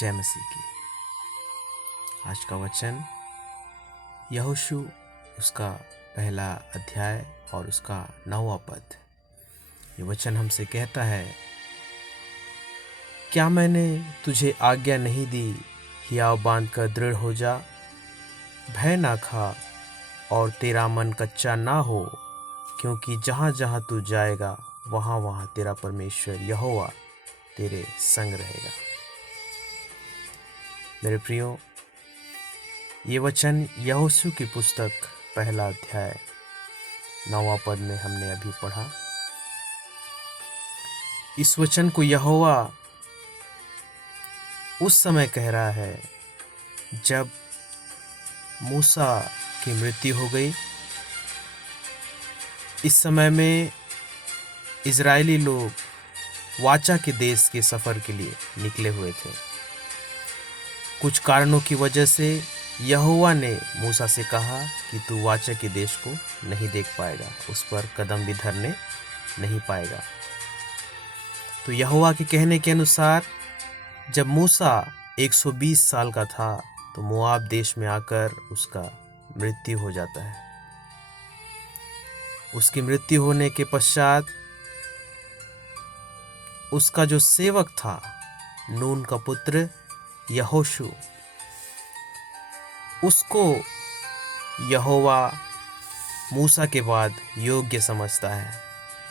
जय मसीह की। आज का वचन यहोशू उसका पहला अध्याय और उसका 9वां पद। ये वचन हमसे कहता है, क्या मैंने तुझे आज्ञा नहीं दी, हियाव बांध कर दृढ़ हो जा, भय ना खा और तेरा मन कच्चा ना हो, क्योंकि जहाँ जहाँ तू जाएगा वहाँ वहाँ तेरा परमेश्वर यहोवा तेरे संग रहेगा। मेरे प्रियो, ये वचन यहोशू की पुस्तक पहला अध्याय 9वां पद में हमने अभी पढ़ा। इस वचन को यहोवा उस समय कह रहा है जब मूसा की मृत्यु हो गई। इस समय में इज़राइली लोग वाचा के देश के सफ़र के लिए निकले हुए थे। कुछ कारणों की वजह से यहोवा ने मूसा से कहा कि तू वाचा के देश को नहीं देख पाएगा, उस पर कदम भी धरने नहीं पाएगा। तो यहोवा के कहने के अनुसार जब मूसा 120 साल का था तो मोआब देश में आकर उसका मृत्यु हो जाता है। उसकी मृत्यु होने के पश्चात उसका जो सेवक था, नून का पुत्र यहोशू, उसको यहोवा मूसा के बाद योग्य समझता है।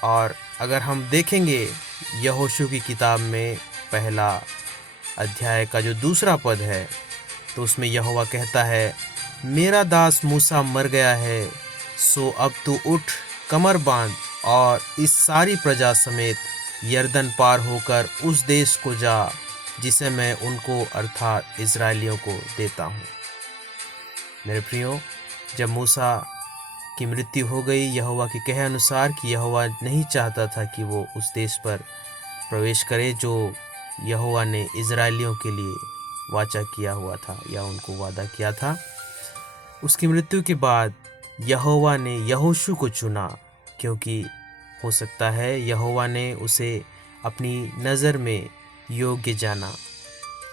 और अगर हम देखेंगे यहोशू की किताब में पहला अध्याय का जो दूसरा पद है, तो उसमें यहोवा कहता है, मेरा दास मूसा मर गया है, सो अब तू उठ, कमर बांध और इस सारी प्रजा समेत यरदन पार होकर उस देश को जा जिसे मैं उनको अर्थात इज़राइलियों को देता हूँ। मेरे प्रियो, जब मूसा की मृत्यु हो गई, यहोवा के कहे अनुसार कि यहोवा नहीं चाहता था कि वो उस देश पर प्रवेश करे जो यहोवा ने इज़राइलियों के लिए वाचा किया हुआ था या उनको वादा किया था। उसकी मृत्यु के बाद यहोवा ने यहोशू को चुना, क्योंकि हो सकता है यहोवा ने उसे अपनी नज़र में योग्य जाना।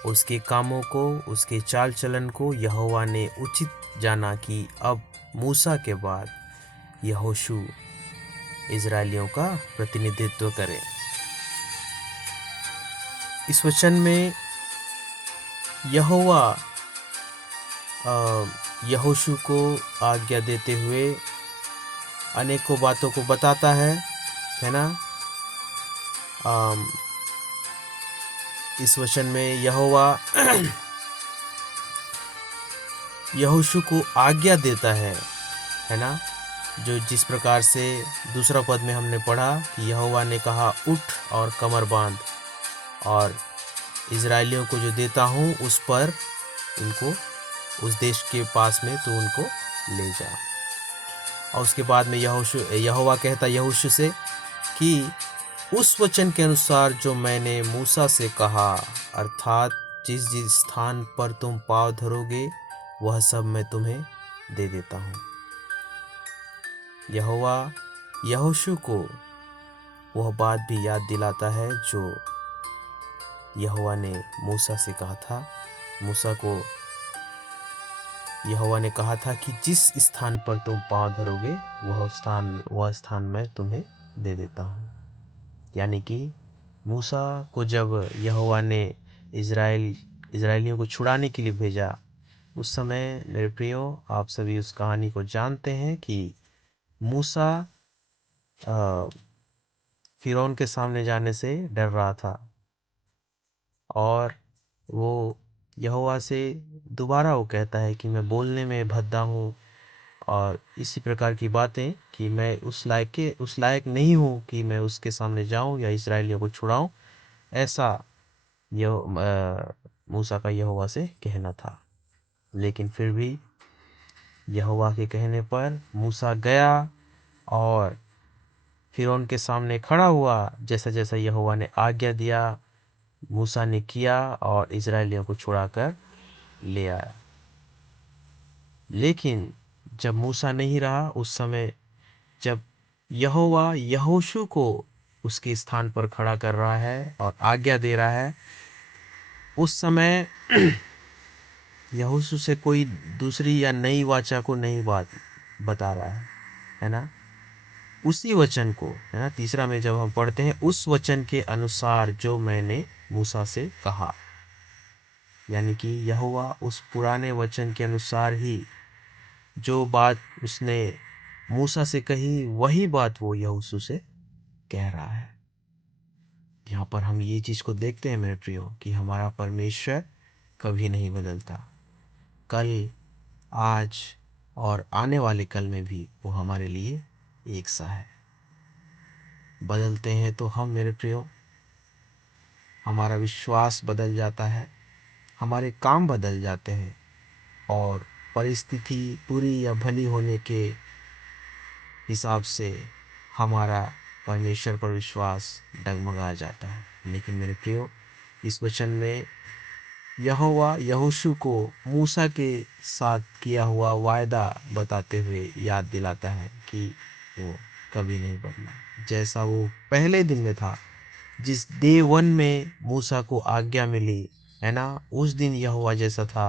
उसके कामों को, उसके चाल चलन को यहोवा ने उचित जाना कि अब मूसा के बाद यहोशू इज़राइलियों का प्रतिनिधित्व करे। इस वचन में यहोवा यहोशू को आज्ञा देते हुए अनेकों बातों को बताता है ना। इस वचन में यहोवा यहोशू को आज्ञा देता है ना। जो जिस प्रकार से दूसरा पद में हमने पढ़ा कि यहोवा ने कहा, उठ और कमर बांध और इज़राइलियों को जो देता हूँ उस पर उनको, उस देश के पास में तो उनको ले जा। और उसके बाद में यहोवा कहता यहोशू से कि उस वचन के अनुसार जो मैंने मूसा से कहा, अर्थात जिस जिस स्थान पर तुम पाँव धरोगे वह सब मैं तुम्हें दे देता हूँ। यहोवा यहोशू को वह बात भी याद दिलाता है जो यहोवा ने मूसा से कहा था। मूसा को यहोवा ने कहा था कि जिस स्थान पर तुम पाँव धरोगे वह स्थान मैं तुम्हें दे देता हूँ। यानी कि मूसा को जब यहोवा ने इज़राइलियों को छुड़ाने के लिए भेजा, उस समय मेरे प्रियो, आप सभी उस कहानी को जानते हैं कि मूसा फिरौन के सामने जाने से डर रहा था और वो यहोवा से दोबारा वो कहता है कि मैं बोलने में भद्दा हूँ और इसी प्रकार की बातें कि मैं उस लायक नहीं हूँ कि मैं उसके सामने जाऊँ या इज़राइलियों को छुड़ाऊँ। ऐसा मूसा का यहोवा से कहना था। लेकिन फिर भी यहोवा के कहने पर मूसा गया और फिरौन के सामने खड़ा हुआ। जैसा जैसा यहोवा ने आज्ञा दिया मूसा ने किया और इज़राइलियों को छुड़ाकर ले आया। लेकिन जब मूसा नहीं रहा, उस समय जब यहोवा यहोशू को उसके स्थान पर खड़ा कर रहा है और आज्ञा दे रहा है उस समय यहोशू से कोई दूसरी या नई वाचा को नहीं बात बता रहा है ना। उसी वचन को, है ना, तीसरा में जब हम पढ़ते हैं, उस वचन के अनुसार जो मैंने मूसा से कहा, यानी कि यहोवा उस पुराने वचन के अनुसार ही जो बात उसने मूसा से कही वही बात वो यहोशू से कह रहा है। यहाँ पर हम ये चीज़ को देखते हैं मेरे प्रियो कि हमारा परमेश्वर कभी नहीं बदलता। कल, आज और आने वाले कल में भी वो हमारे लिए एक सा है। बदलते हैं तो हम मेरे प्रियो, हमारा विश्वास बदल जाता है, हमारे काम बदल जाते हैं और परिस्थिति बुरी या भली होने के हिसाब से हमारा परमेश्वर पर विश्वास डगमगा जाता है। लेकिन मेरे प्रियो, इस वचन में यहोवा यहोशू को मूसा के साथ किया हुआ वायदा बताते हुए याद दिलाता है कि वो कभी नहीं बदला। जैसा वो पहले दिन में था, जिस डे 1 में मूसा को आज्ञा मिली, है ना, उस दिन यहोवा जैसा था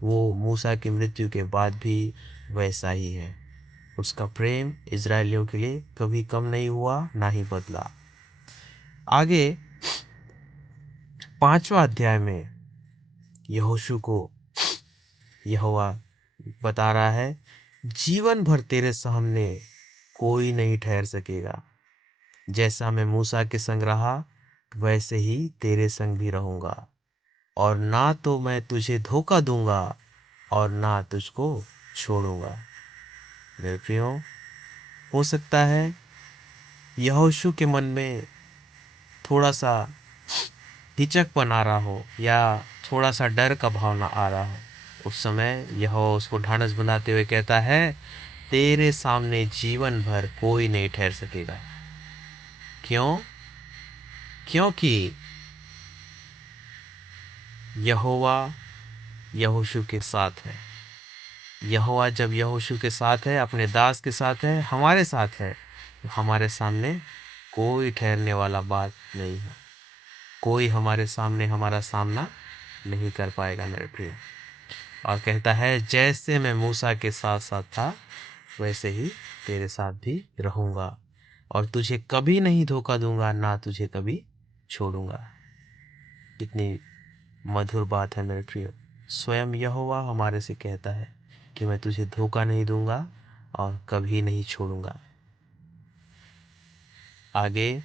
वो मूसा की मृत्यु के बाद भी वैसा ही है। उसका प्रेम इज़राइलियों के लिए कभी कम नहीं हुआ, ना ही बदला। आगे 5वां अध्याय में यहोशू को यहोवा बता रहा है, जीवन भर तेरे सामने कोई नहीं ठहर सकेगा। जैसा मैं मूसा के संग रहा वैसे ही तेरे संग भी रहूंगा, और ना तो मैं तुझे धोखा दूंगा और ना तुझको छोड़ूंगा। मेरे प्रियो, हो सकता है यहोशू के मन में थोड़ा सा हिचकपन आ रहा हो या थोड़ा सा डर का भावना आ रहा हो। उस समय यहोवा उसको ढाढ़स बंधाते हुए कहता है, तेरे सामने जीवन भर कोई नहीं ठहर सकेगा। क्यों? क्योंकि यहोवा यहोशू के साथ है। यहोवा जब यहोशू के साथ है, अपने दास के साथ है, हमारे साथ है, तो हमारे सामने कोई ठहरने वाला बात नहीं है। कोई हमारे सामने हमारा सामना नहीं कर पाएगा मेरे प्रिय। और कहता है, जैसे मैं मूसा के साथ साथ था वैसे ही तेरे साथ भी रहूँगा, और तुझे कभी नहीं धोखा दूंगा, ना तुझे कभी छोड़ूंगा। कितनी मधुर बात है मेरे प्रिय। स्वयं यहोवा हमारे से कहता है कि मैं तुझे धोखा नहीं दूंगा और कभी नहीं छोड़ूंगा। आगे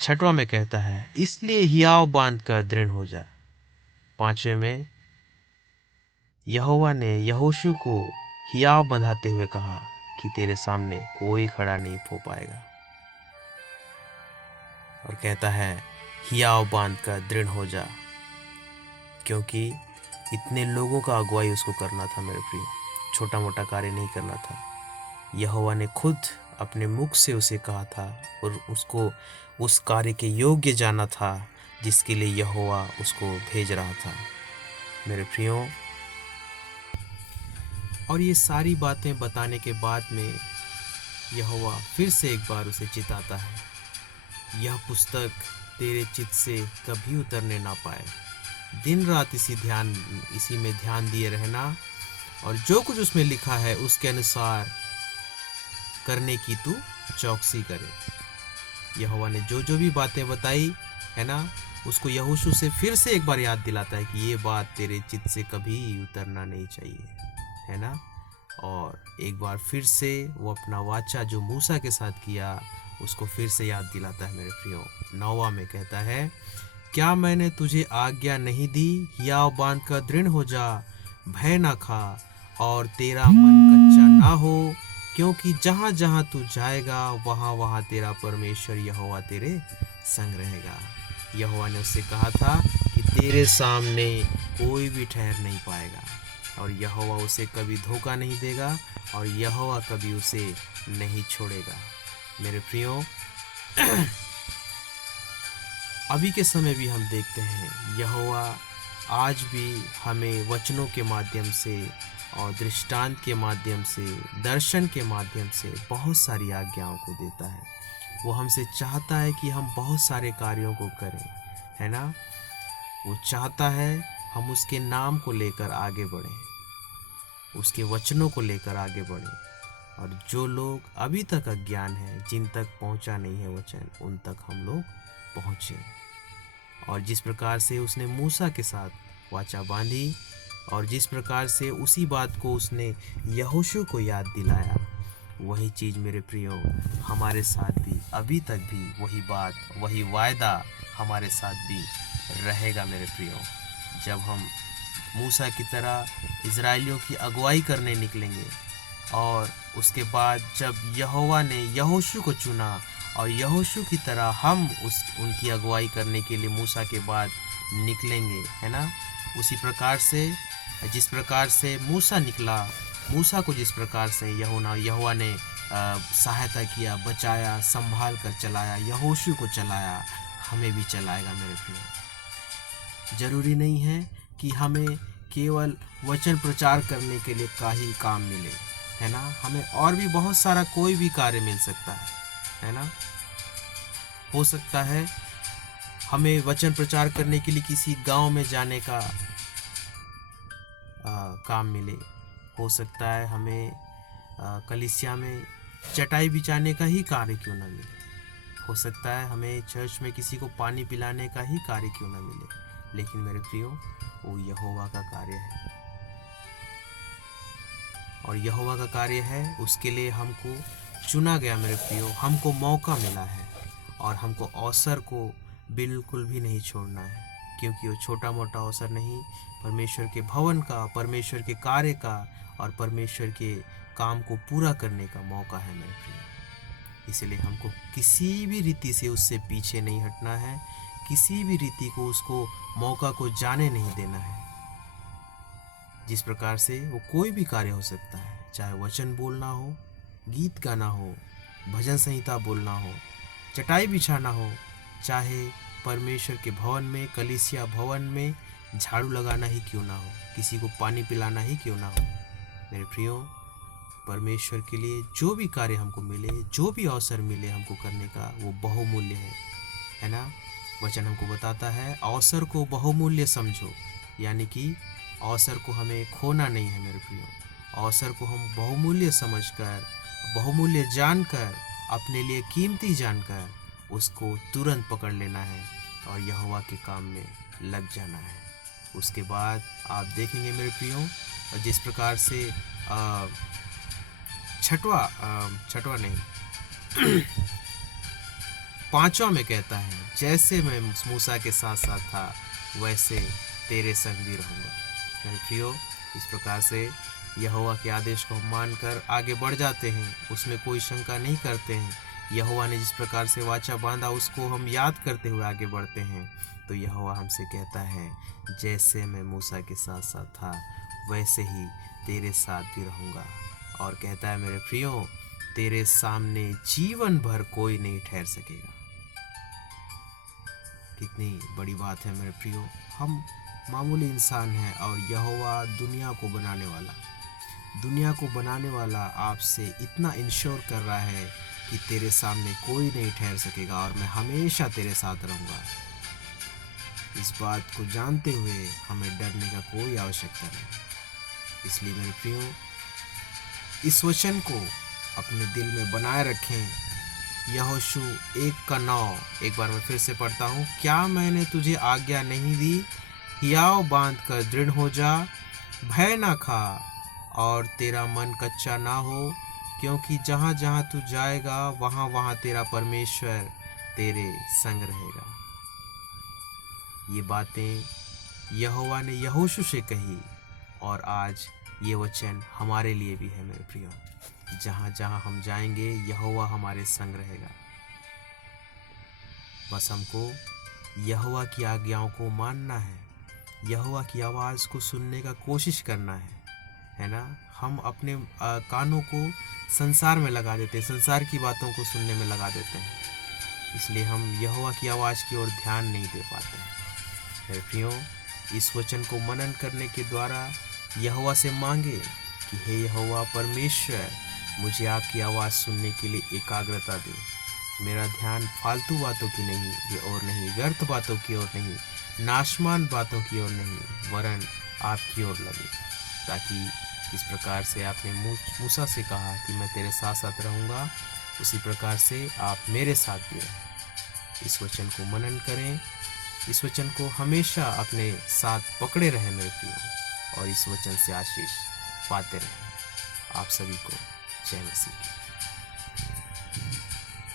6वां में कहता है, इसलिए हियाव बांध कर दृढ़ हो जा। 5वें में यहोवा ने यहोशू को हियाव बंधाते हुए कहा कि तेरे सामने कोई खड़ा नहीं हो पाएगा, और कहता है, हियाव बांध कर दृढ़ हो जा, क्योंकि इतने लोगों का अगुवाई उसको करना था मेरे प्रिय। छोटा मोटा कार्य नहीं करना था। यहोवा ने खुद अपने मुख से उसे कहा था और उसको उस कार्य के योग्य जाना था जिसके लिए यहोवा उसको भेज रहा था मेरे प्रियो। और ये सारी बातें बताने के बाद में यहोवा फिर से एक बार उसे चिताता है, यह पुस्तक तेरे चित्त से कभी उतरने ना पाए। दिन रात इसी में ध्यान दिए रहना, और जो कुछ उसमें लिखा है उसके अनुसार करने की तू चौकसी करे। यहोवा ने जो जो भी बातें बताई, है ना, उसको यहोशू से फिर से एक बार याद दिलाता है कि ये बात तेरे चित्त से कभी उतरना नहीं चाहिए, है ना। और एक बार फिर से वो अपना वाचा जो मूसा के साथ किया उसको फिर से याद दिलाता है मेरे प्रियो। 9वां में कहता है, क्या मैंने तुझे आज्ञा नहीं दी, हियाव बांध कर दृढ़ हो जा, भय ना खा और तेरा मन कच्चा ना हो, क्योंकि जहाँ जहाँ तू जाएगा वहाँ वहाँ तेरा परमेश्वर यहोवा तेरे संग रहेगा। यहोवा ने उससे कहा था कि तेरे सामने कोई भी ठहर नहीं पाएगा, और यहोवा उसे कभी धोखा नहीं देगा, और यहोवा कभी उसे नहीं छोड़ेगा मेरे प्रियो। अभी के समय भी हम देखते हैं यहोवा आज भी हमें वचनों के माध्यम से और दृष्टांत के माध्यम से, दर्शन के माध्यम से बहुत सारी आज्ञाओं को देता है। वो हमसे चाहता है कि हम बहुत सारे कार्यों को करें, है ना। वो चाहता है हम उसके नाम को लेकर आगे बढ़ें, उसके वचनों को लेकर आगे बढ़ें। और जो लोग अभी तक अज्ञान हैं, जिन तक पहुंचा नहीं है वचन, उन तक हम लोग पहुँचे। और जिस प्रकार से उसने मूसा के साथ वाचा बांधी, और जिस प्रकार से उसी बात को उसने यहोशू को याद दिलाया, वही चीज़ मेरे प्रियो हमारे साथ भी अभी तक भी वही बात, वही वायदा हमारे साथ भी रहेगा मेरे प्रियो। जब हम मूसा की तरह इज़राइलियों की अगुवाई करने निकलेंगे, और उसके बाद जब यहोवा ने यहोशू को चुना और यहोशू की तरह हम उनकी अगुवाई करने के लिए मूसा के बाद निकलेंगे, है ना। उसी प्रकार से जिस प्रकार से मूसा निकला, मूसा को जिस प्रकार से यहोवा ने सहायता किया, बचाया, संभाल कर चलाया, यहोशू को चलाया, हमें भी चलाएगा मेरे प्रिय। ज़रूरी नहीं है कि हमें केवल वचन प्रचार करने के लिए का ही काम मिले, है ना। हमें और भी बहुत सारा कोई भी कार्य मिल सकता है ना। हो सकता है हमें वचन प्रचार करने के लिए किसी गांव में जाने का काम मिले। हो सकता है हमें कलीसिया में चटाई बिछाने का ही कार्य क्यों ना मिले। हो सकता है हमें चर्च में किसी को पानी पिलाने का ही कार्य क्यों ना मिले, लेकिन मेरे प्रियो वो यहोवा का कार्य है। और यहोवा का कार्य है, उसके लिए हमको चुना गया मेरे प्रियो, हमको मौका मिला है, और हमको अवसर को बिल्कुल भी नहीं छोड़ना है, क्योंकि वो छोटा मोटा अवसर नहीं, परमेश्वर के भवन का, परमेश्वर के कार्य का और परमेश्वर के काम को पूरा करने का मौका है मेरे प्रियो। इसलिए हमको किसी भी रीति से उससे पीछे नहीं हटना है, किसी भी रीति को उसको मौका को जाने नहीं देना है। जिस प्रकार से वो कोई भी कार्य हो सकता है, चाहे वचन बोलना हो, गीत गाना हो, भजन संहिता बोलना हो, चटाई बिछाना हो, चाहे परमेश्वर के भवन में, कलीसिया भवन में झाड़ू लगाना ही क्यों ना हो, किसी को पानी पिलाना ही क्यों ना हो। मेरे प्रियो, परमेश्वर के लिए जो भी कार्य हमको मिले, जो भी अवसर मिले हमको करने का, वो बहुमूल्य है ना। वचन हमको बताता है अवसर को बहुमूल्य समझो, यानी कि अवसर को हमें खोना नहीं है मेरे प्रियो। अवसर को हम बहुमूल्य समझकर, बहुमूल्य जानकर, अपने लिए कीमती जानकर उसको तुरंत पकड़ लेना है और यहोवा के काम में लग जाना है। उसके बाद आप देखेंगे मेरे प्रियो, जिस प्रकार से छठवा नहीं पांचवा में कहता है, जैसे मैं मूसा के साथ साथ था वैसे तेरे संग भी रहूँगा। मेरे प्रियो, इस प्रकार से यहोवा के आदेश को हम मानकर आगे बढ़ जाते हैं, उसमें कोई शंका नहीं करते हैं। यहोवा ने जिस प्रकार से वाचा बांधा उसको हम याद करते हुए आगे बढ़ते हैं, तो यहोवा हमसे कहता है, जैसे मैं मूसा के साथ साथ था वैसे ही तेरे साथ भी रहूँगा। और कहता है मेरे प्रियो, तेरे सामने जीवन भर कोई नहीं ठहर सकेगा। कितनी बड़ी बात है मेरे प्रियो। हम मामूली इंसान हैं और यहोवा दुनिया को बनाने वाला आपसे इतना इंश्योर कर रहा है कि तेरे सामने कोई नहीं ठहर सकेगा और मैं हमेशा तेरे साथ रहूँगा। इस बात को जानते हुए हमें डरने का कोई आवश्यकता नहीं। इसलिए मेरे प्रियो, इस वचन को अपने दिल में बनाए रखें। यहोशू 1:9 एक बार मैं फिर से पढ़ता हूँ। क्या मैंने तुझे आज्ञा नहीं दी, हियाव बांध कर दृढ़ हो जा, भय ना खा और तेरा मन कच्चा ना हो, क्योंकि जहाँ जहाँ तू जाएगा वहाँ वहाँ तेरा परमेश्वर तेरे संग रहेगा। ये बातें यहोवा ने यहोशू से कही और आज ये वचन हमारे लिए भी है मेरे प्रियो। जहाँ जहाँ हम जाएंगे यहोवा हमारे संग रहेगा। बस हमको यहोवा की आज्ञाओं को मानना है, यहोवा की आवाज़ को सुनने का कोशिश करना है ना। हम अपने कानों को संसार में लगा देते हैं, संसार की बातों को सुनने में लगा देते हैं, इसलिए हम यहोवा की आवाज़ की ओर ध्यान नहीं दे पाते। मेरे प्रियो, इस वचन को मनन करने के द्वारा यहोवा से मांगे कि हे यहोवा परमेश्वर, मुझे आपकी आवाज़ सुनने के लिए एकाग्रता दे। मेरा ध्यान फालतू बातों की नहीं और नहीं, व्यर्थ बातों की ओर नहीं, नाशमान बातों की ओर नहीं वरन आपकी ओर लगे, ताकि इस प्रकार से आपने मूसा से कहा कि मैं तेरे साथ साथ रहूँगा, उसी प्रकार से आप मेरे साथ भी रहें। इस वचन को मनन करें, इस वचन को हमेशा अपने साथ पकड़े रहें मेरे प्रियो, और इस वचन से आशीष पाते रहें। आप सभी को जय मसीह।